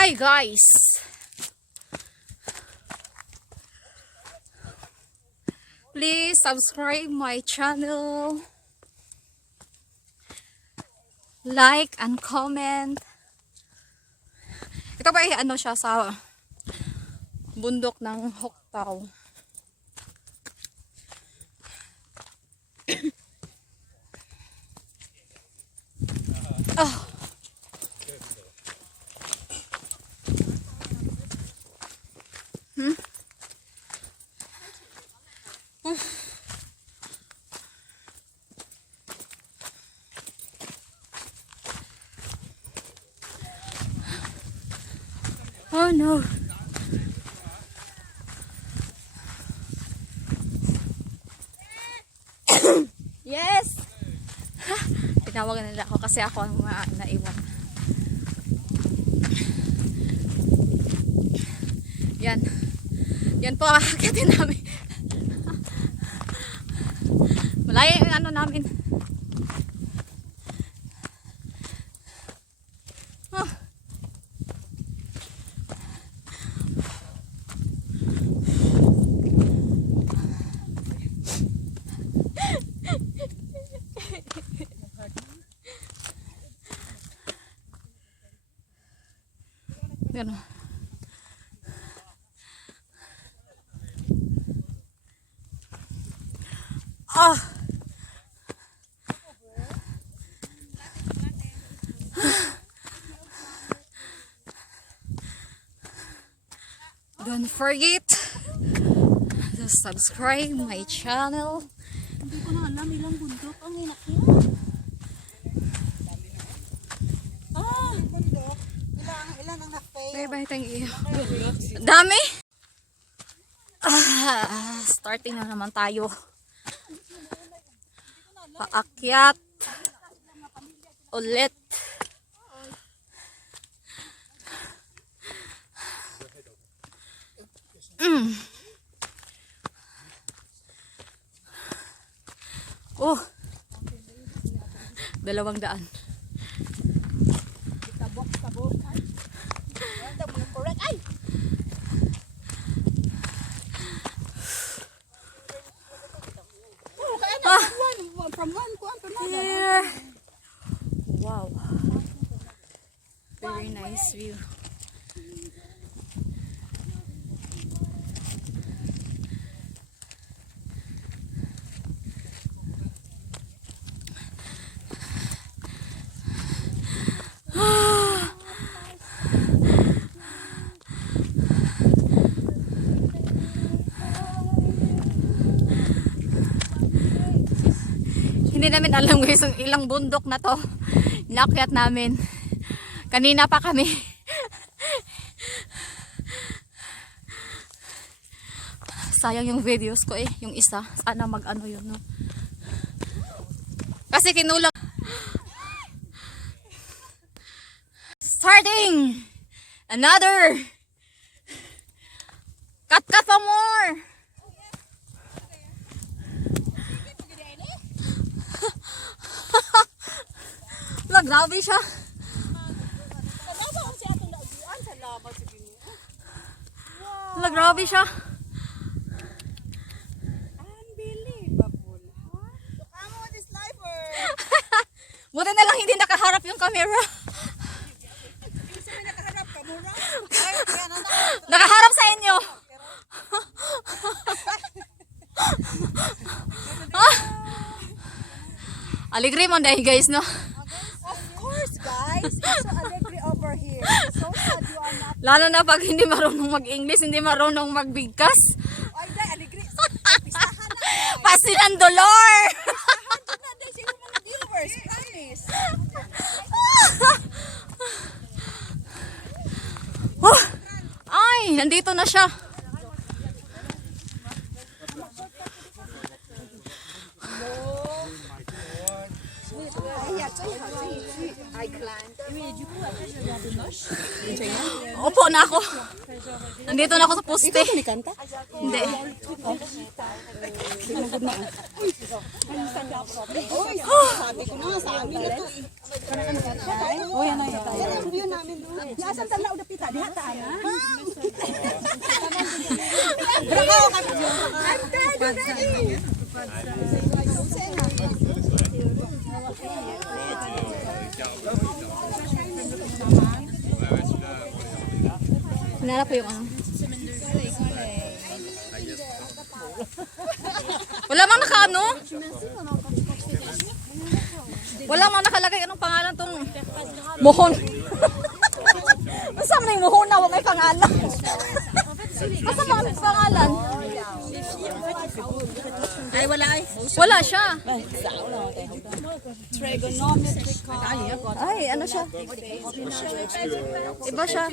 Hi guys! Please subscribe my channel. Like and comment. Ito ba ano siya sa bundok ng Hok Tau. Oh. Oh no. Yes. Tinawagan nila ako kasi ako ang naiwan. Yan. Yan po ang akitin namin. Malayo yung ano namin. Oh. Yan. Ah. Don't forget to subscribe my channel. Hindi ko na alam ilang bundok ang inakit. Bundok. Ilan ang nakpay? Bye-bye, thank you. Dami! Starting na naman tayo. Paakyat ulit. Oh, 200. Yeah. Wow. Very nice view. Hindi namin alam guys yung ilang bundok na to. Inakyat namin. Kanina pa kami. Sayang yung videos ko yung isa. Sana mag-ano yun, no? Kasi kinulang. Starting! Another! Cut pa more! Lag, grabe siya. Lag, grabe siya. Unbelievable. Come on, this lifer. Buti na lang hindi nakaharap yung camera. Gusto mo nakaharap ka mura? Nakaharap sa inyo. Aligri mo dahil guys, no? Of course, guys. It's so allegri over here. So sad you are not. Lalo na pag hindi marunong mag-English, hindi marunong magbigkas. Ay, dahil allegri. Pistahan na. Pasin ang dolor! Pistahan na dahil sila mga viewers. Promise. Oh, ay, nandito na siya. Opo na ako. Nandito na ako sa poste. Ikaw kunikanta? Hindi. Sabi ko na sa amin na to. Oh, yan na yan. Yan ang view namin doon. Nasaan tala o dapita? Hinala po yung ano. Wala mang nakaano? Wala mang nakalagay anong pangalan tong mohon. Masama na yung mohon na wala may pangalan. Masama ang pangalan. Ay, wala ay. Wala siya. Trigonometrical. Ay, ano siya? Iba siya.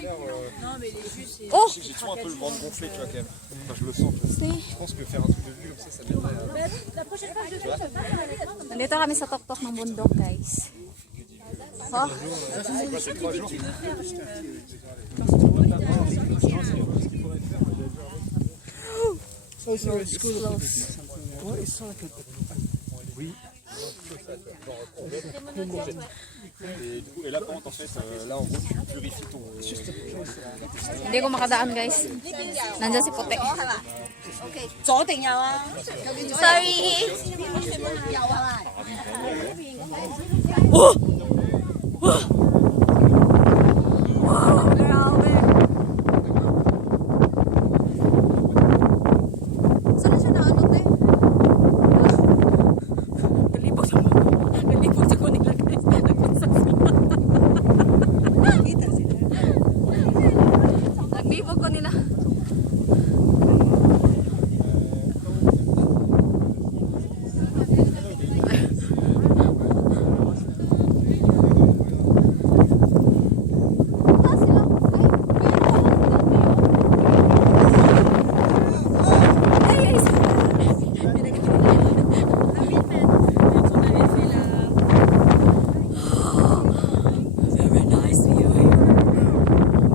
Oh! J'ai toujours un peu le ventre gonflé, tu vois, quand même. Enfin, je le sens. Je pense que faire un truc de vue comme ça m'aiderait à... Nandito kami sa tuktok ng bundok, guys. Oh, C'est passé 3 jours. Et du coup, et là, quand en fait, là, en gros, tu purifies ton... hindi ko makadaan, guys. Nandiyan si Puti. 左定右啊？ Sorry!右啊？ Wow, grabe. Saan siya na ano, te? Galibog sa ko nila, guys. Nagpinsak sila. Nagbibog ko nila.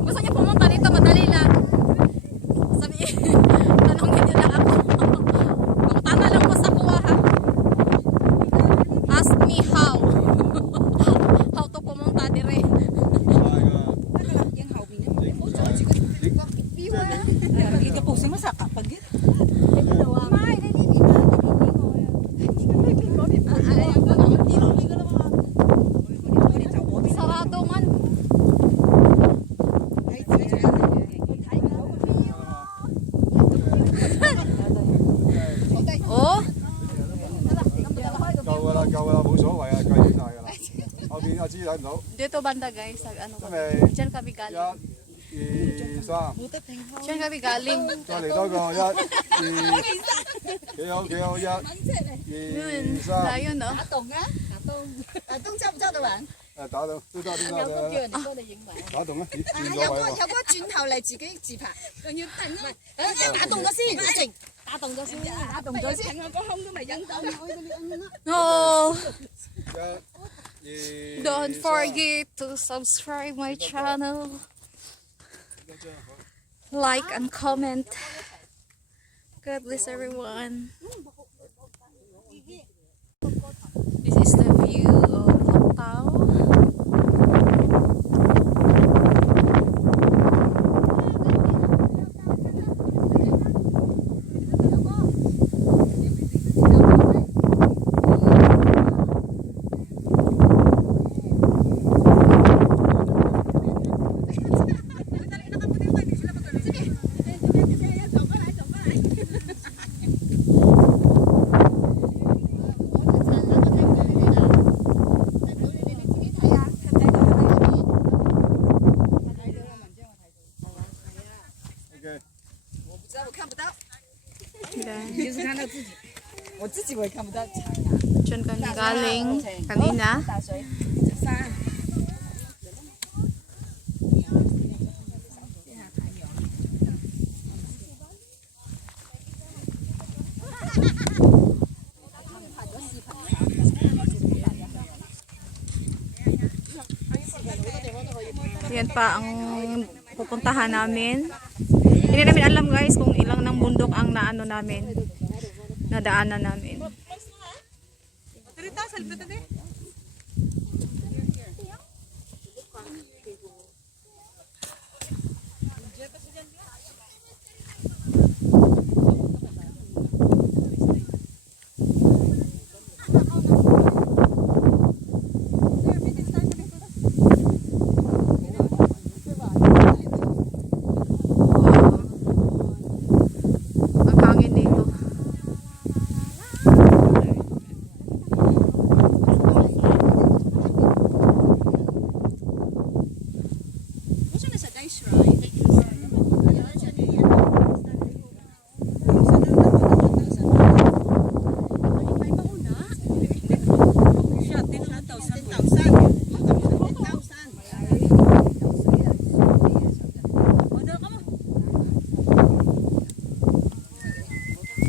Gusto niya pumunta dito, madali lang. Sabi, tanongin niyo lang ako. Pakutana lang po sa kuha, ha? Ask me how. How to pumunta dire. Sarado man. Oh, 夠㗎啦，夠㗎啦，冇所謂啊，計起晒㗎啦。後邊阿芝睇唔到， dito banda, guys. Ano ba? 因為 Diyan kami 1、 galing. 2、3， Diyan kami galing. 再嚟多個1、2，幾好幾好，1、 Yun. 2、3， Tayo, no? 打洞啊？打洞揸唔揸到人？誒打到都得都得嘅，人哋幫你影埋。打洞啊，咦轉有咗位喎，個有個轉頭嚟自己自拍，仲要等啊！打洞咗先，一直打洞咗先，打洞咗先。我個胸都未影到。 No! 1、2， Don't forget to subscribe my channel. Like and comment. God bless everyone. This is the view of Hok Tau. OK， 我不知道，我看不到， Yan. 就是看到自己，我自己我也看不到。 Diyan kami galing kanina. 打水，三。 Yan pa ang pupuntahan namin. Hindi namin alam, guys, kung ilang ng bundok ang naano namin. Nadaanan namin.